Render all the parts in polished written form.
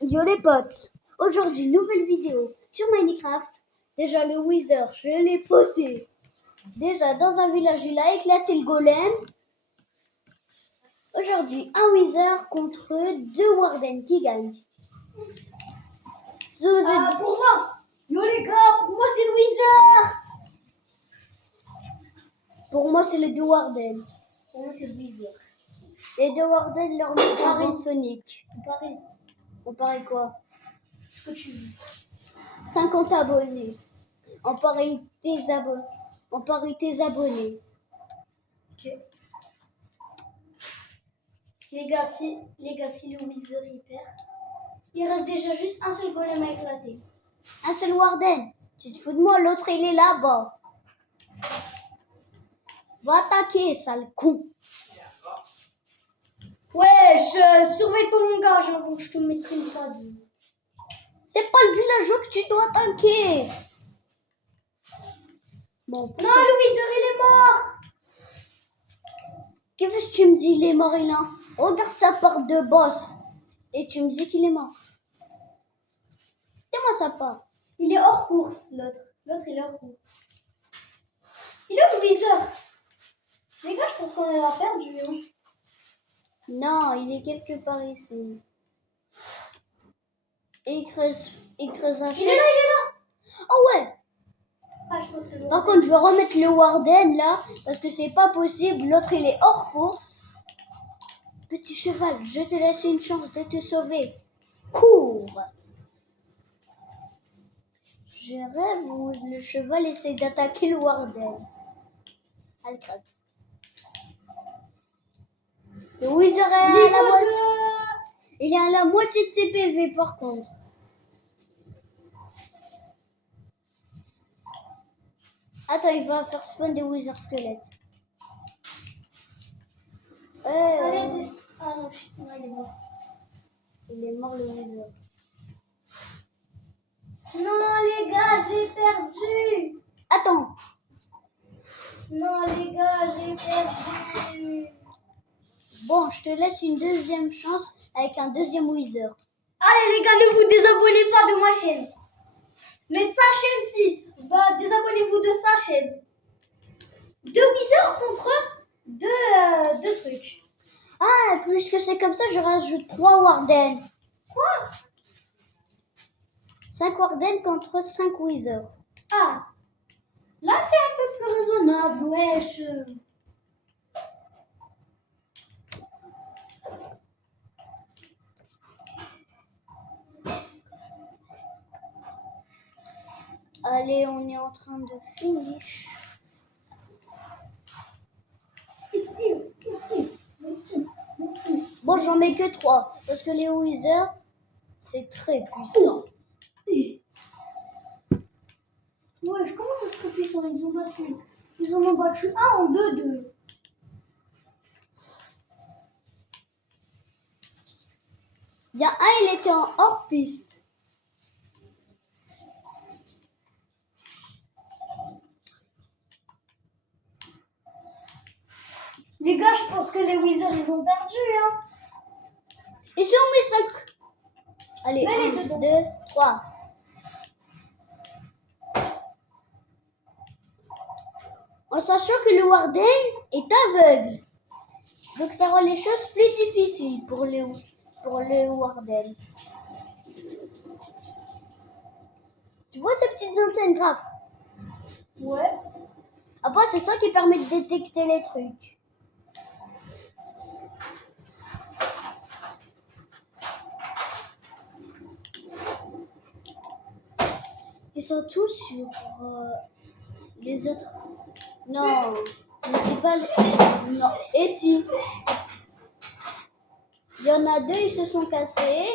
Yo les potes, aujourd'hui nouvelle vidéo sur Minecraft. Déjà le Wither, je l'ai posé. Déjà dans un village il a éclaté le golem. Aujourd'hui un Wither contre deux Warden qui gagnent. Pour moi, yo les gars, pour moi c'est le Wither. Pour moi c'est les deux Warden. Pour moi c'est le Wither. Les deux Warden leur nom pareil Sonic. On parie quoi? Ce que tu veux. 50 abonnés. On parie tes abonnés. On parie tes abonnés. Ok. Les gars, si le Wither il perd, il reste déjà juste un seul golem à éclater. Un seul Warden. Tu te fous de moi, l'autre il est là-bas. Va attaquer, sale con. Wesh, surveille ton langage avant que je te mettrai une phrase. C'est pas le villageois que tu dois attaquer. Bon, Non, le Wither il est mort. qu'est-ce que tu me dis, il est mort, il a. Regarde sa part de boss. Et tu me dis qu'il est mort. Dis-moi sa part. Il est hors course, l'autre. L'autre il est hors course. Il est où le Wither? Les gars, je pense qu'on l'a perdu. Hein. Non, il est quelque part ici. Et il creuse un Il est là. Oh ouais. Ah, je pense que Par contre, je vais remettre le Warden là, parce que c'est pas possible. L'autre, il est hors course. Petit cheval, je te laisse une chance de te sauver. Cours. Je rêve où le cheval essaie d'attaquer le Warden. Elle craque. Le Wither il est à la moitié de ses PV par contre. Attends, il va faire spawn des Wither squelettes. Allez, ah non, non, il est mort. Il est mort le Wither. Non, les gars, j'ai perdu. Attends. Non, les gars, j'ai perdu. Bon, je te laisse une deuxième chance avec un deuxième Wither. Allez, les gars, ne vous désabonnez pas de ma chaîne. Mais de sa chaîne, si. Désabonnez-vous de sa chaîne. Deux Wither contre deux trucs. Ah, puisque c'est comme ça, je rajoute 3 Warden. Quoi? 5 Warden contre 5 Wither. Ah. Là, c'est un peu plus raisonnable, wesh. Allez, on est en train de finish. Bon, j'en mets que 3. Parce que les Wither, c'est très puissant. Wesh, comment ça serait puissant? Ils en ont battu un en 2-2. Il y a un, il était en hors-piste. Les gars, je pense que les Wither, ils ont perdu, hein. Et si on met 5... Allez, Allez, 1, 2, 3. En sachant que le Warden est aveugle. Donc ça rend les choses plus difficiles pour le Warden. Tu vois ces petites antennes graves? Ouais. Après, c'est ça qui permet de détecter les trucs. Ils sont tous sur les autres. Non, ne dis pas. Non, et si? Il y en a 2, ils se sont cassés.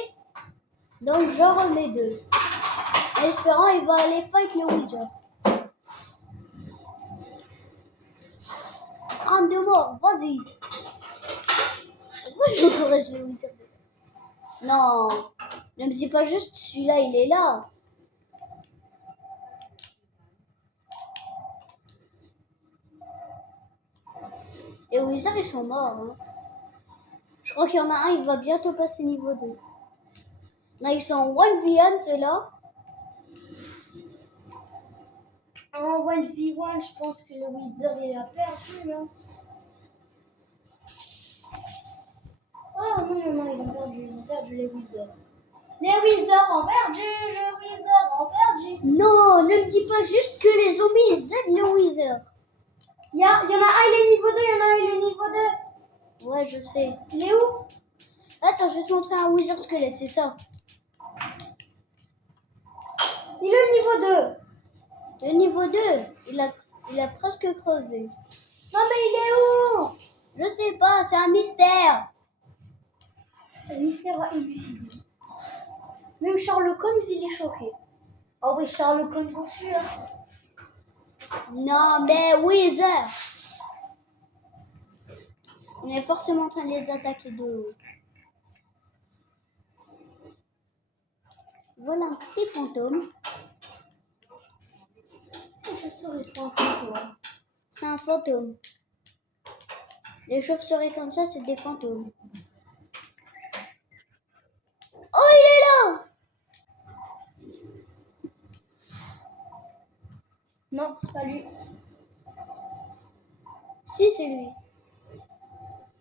Donc j'en remets 2. En espérant, il va aller fight le Wither. 32 morts, vas-y. Pourquoi je encourage le Wither? Non, ne me dis pas juste celui-là, il est là. Les Wither, ils sont morts. Hein. Je crois qu'il y en a un, il va bientôt passer niveau 2. Là, ils sont en 1v1, ceux-là. En 1v1, je pense que le Wither il a perdu là. Ah non, ils ont perdu les Wither. Les Wither ont perdu, le Wither ont perdu. Non, ne me dis pas juste que les zombies aident le Wither. Il y en a un, il est niveau 2, il y en a un, il est niveau 2. Ouais, je sais. Il est où? Attends, je vais te montrer un Wither squelette, c'est ça. Il est niveau 2. Le niveau 2, il a presque crevé. Non mais il est où? Je sais pas, c'est un mystère. Le mystère a élucidé. Même Sherlock Holmes, il est choqué. Oh oui, Sherlock Holmes en suit, hein. Non, mais Wither. On est forcément en train de les attaquer de haut. Voilà un petit fantôme. Je saurais ce qu'on fait, quoi. C'est un fantôme. Les chauves-souris comme ça, c'est des fantômes. Oh, il est là! Non, c'est pas lui. Si, c'est lui.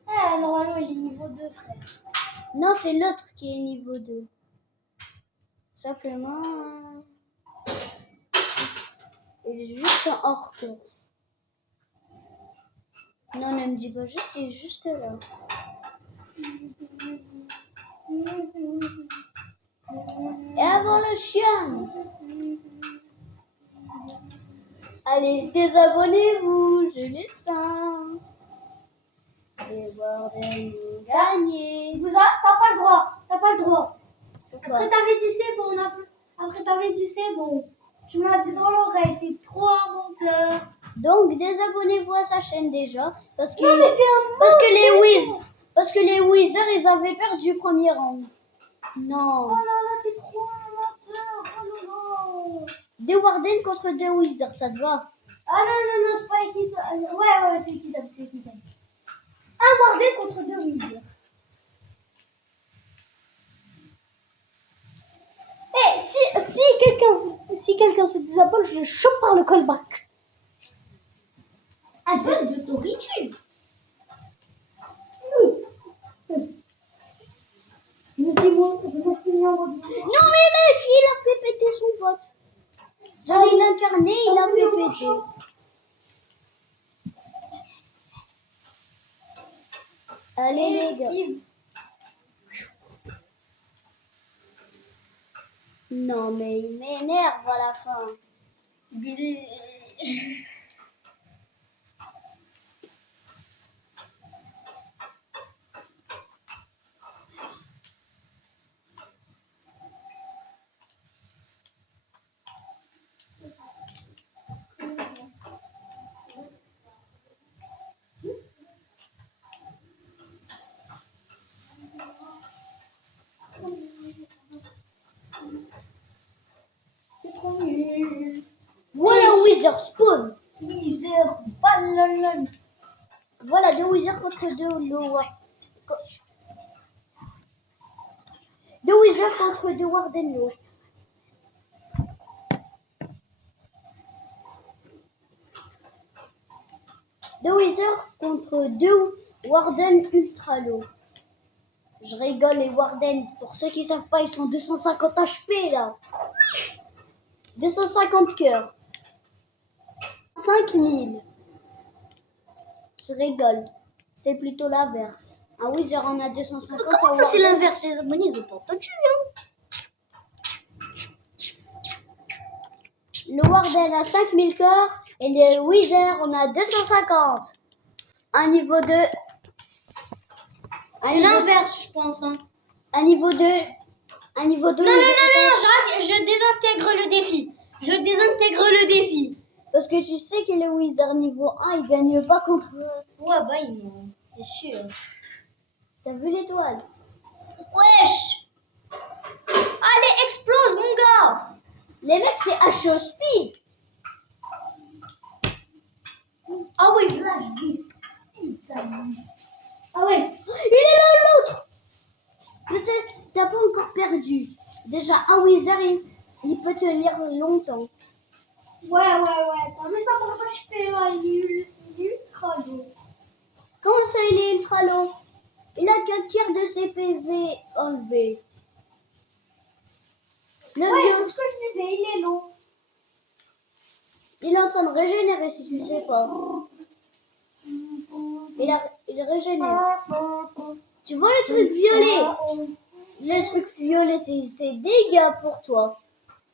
Ah, normalement, il est niveau 2, frère. Non, c'est l'autre qui est niveau 2. Simplement, il est juste en hors course. Non, ne me dis pas juste, il est juste là. Et avant le chien. Allez, désabonnez-vous, je les sens. Les Warden vont gagner. T'as pas le droit. T'as pas le droit. Pourquoi? Après, t'avais dit c'est bon. Après, t'avais dit c'est bon. Tu m'as dit dans l'oreille, t'es trop inventeur. Donc, désabonnez-vous à sa chaîne déjà. Parce que, Non, mais t'es un parce que les Wizards, ils avaient perdu le premier round. Non. Oh là là, t'es trop inventeur. Oh là là. Deux Warden contre deux Wizards, ça te va? Ah non, c'est pas équitable. Ouais, c'est équitable. Un Warden contre 2 Wizards. Eh, si quelqu'un se désabonne, je le chope par le callback. Un test d'autorité. Non, mais mec, il a fait péter son pote. J'allais l'incarner, il a fait péter. Allez, les gars. Non, mais il m'énerve à la fin. Voilà Wizard spawn. Wizard, balalala. Voilà deux Wizards contre deux Lower. Deux Wizards contre deux Warden Low. Deux Wizards contre deux Warden Ultra Low. Je rigole les Wardens. Pour ceux qui savent pas, ils sont 250 HP là. 250 cœurs. 5000. Je rigole. C'est plutôt l'inverse. Ah oui, genre on a 250. Comment ça, c'est l'inverse? Les abonnés, ils ont pas entendu, Le Warden a 5000 cœurs et le Wither on a 250. Un niveau 2. C'est l'inverse, je pense. Hein. Un niveau 2. Un niveau 2. Non, je désintègre le défi. Parce que tu sais que le Wither niveau 1, il gagne pas contre... Ouais, bah, c'est sûr. T'as vu l'étoile? Wesh! Allez, explose, mon gars! Les mecs, c'est HO Speed. Ah oui, là, je glisse. Ah ouais. Il est là, l'autre. Peut-être t'as pas encore perdu. Déjà, un Wither, il peut tenir longtemps. Ouais. Attends, mais ça pour pas je fais l'ultra lourd. Comment ça, il est ultra low? Il a qu'un tiers de ses PV enlevé. Le Ouais, vieux, c'est ce que je disais, il est lourd. il est en train de régénérer si tu sais pas. Il régénère. Tu vois le truc violet? Le truc violet, c'est dégâts pour toi.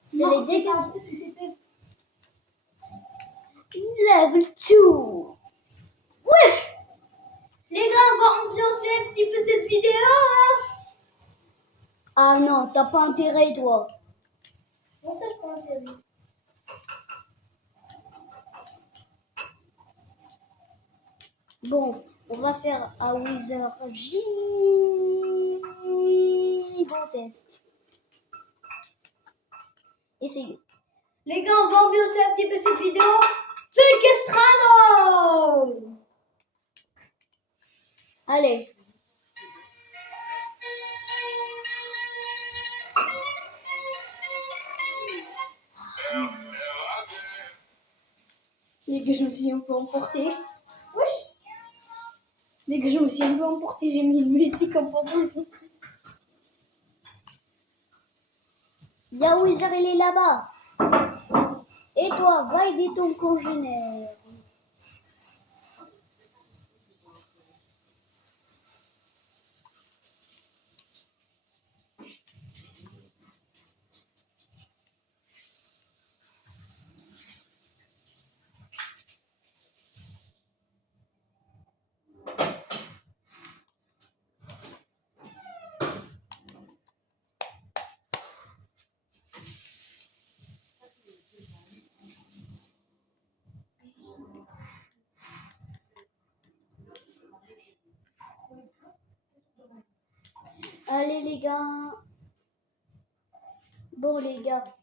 C'est Non, les c'est dégâts. ça, parce que c'était. Level 2. Wesh! Les gars, on va ambiancer un petit peu cette vidéo. Hein. Ah non, t'as pas intérêt, toi. Bon, ça, je prends intérêt. Bon, on va faire un Wither gigantesque. Essayez. Les gars, on va ambiancer un petit peu cette vidéo. Fake Estrano! Allez. Les gars, je me suis un peu emportée. Wesh! Les gars, je me suis un peu emportée. J'ai mis une musique en possible. Y'a Wither, il est là-bas. Et toi, va aider ton congénère. Allez, les gars. Bon, les gars.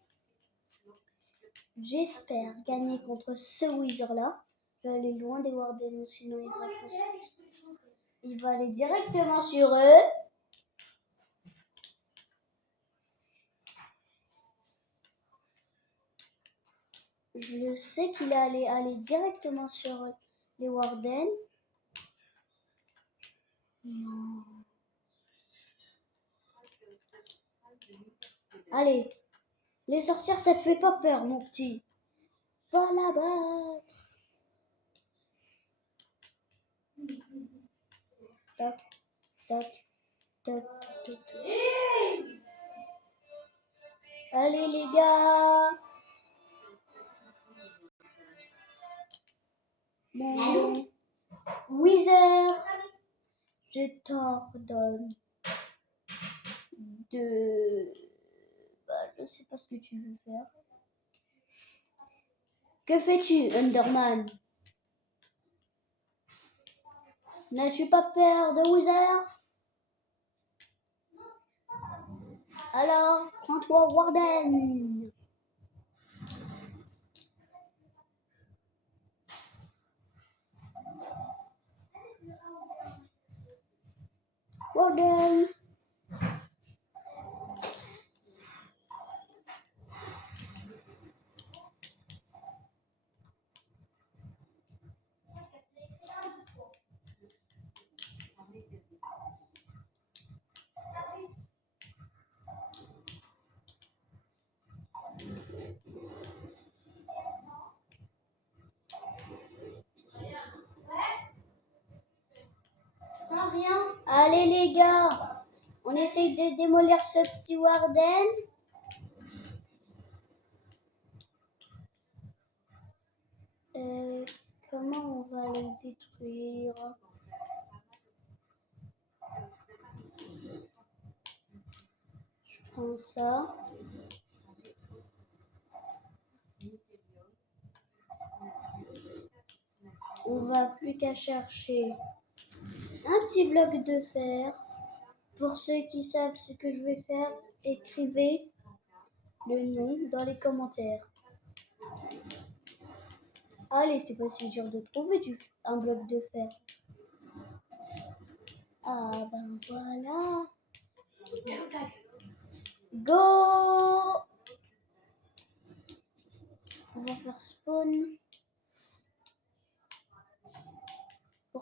J'espère gagner contre ce Wither-là. Je vais aller loin des Warden, sinon il va aller directement sur eux. Je sais qu'il allait aller directement sur les Warden. Non. Allez, les sorcières, ça te fait pas peur, mon petit. Va la battre. Toc, toc, toc, toc, toc. Allez, les gars. Mon Wither, je t'ordonne de... je ne sais pas ce que tu veux faire. Que fais-tu, Underman? N'as-tu pas peur de Wither? Alors, prends-toi Warden. Warden. Non, rien. Allez, les gars. On essaye de démolir ce petit Warden. Comment on va le détruire? Je prends ça. On va plus qu'à chercher un petit bloc de fer. Pour ceux qui savent ce que je vais faire, écrivez le nom dans les commentaires. Allez, c'est pas si dur de trouver un bloc de fer. Ah ben voilà. Go!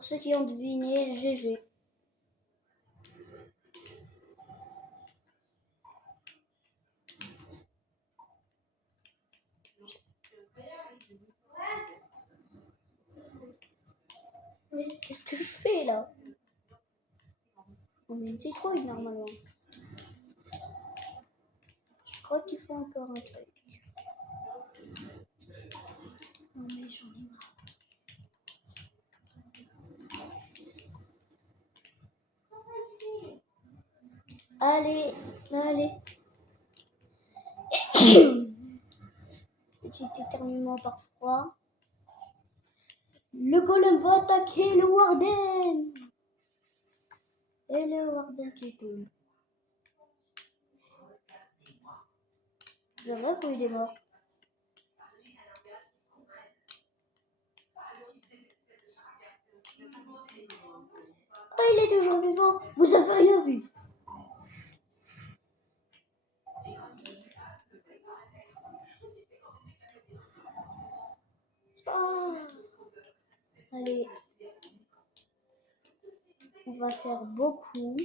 Pour ceux qui ont deviné, GG. Oui, qu'est-ce que je fais là? On met une citrouille normalement. Je crois qu'il faut encore un truc. Non mais j'en ai marre. Allez, allez. Petit éternuement par froid. Le golem va attaquer le warden. Et le warden qui tombe. Je rêve ou il est mort? Oh, il est toujours vivant. Vous avez rien vu. Oh. Allez. On va faire beaucoup.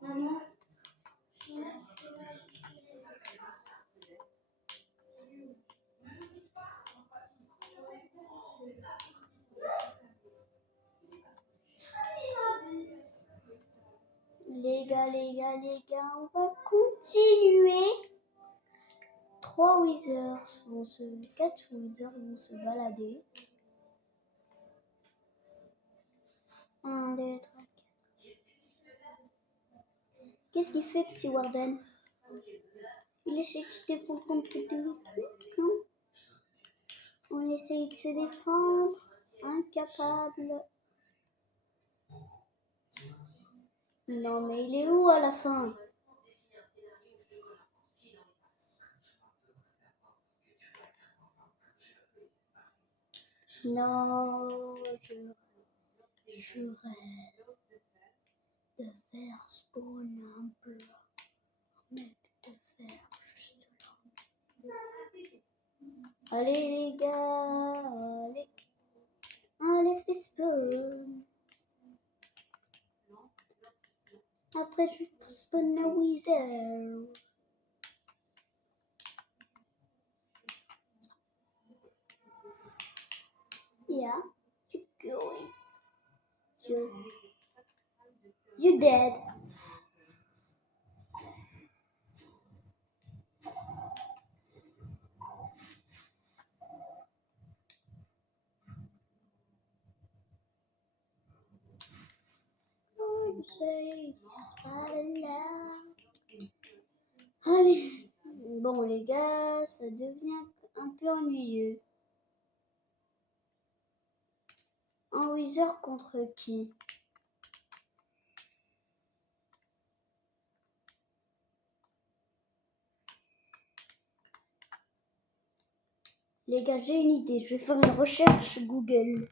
Maman. Les gars, on va continuer. 4 wizards vont se balader. 1, 2, 3, 4. Qu'est-ce qu'il fait, petit warden? Il essaie de se défendre contre des trucs, non? On essaye de se défendre. Incapable. Non, mais il est où à la fin? Non, je rêve de faire spawn un mec de fer juste là. Allez les gars, allez fais spawn. Après je vais faire spawn un wizard. Yeah, you going. You dead. Allez, bon les gars, ça devient un peu ennuyeux. Un wizard contre qui? Les gars, j'ai une idée. Je vais faire une recherche Google.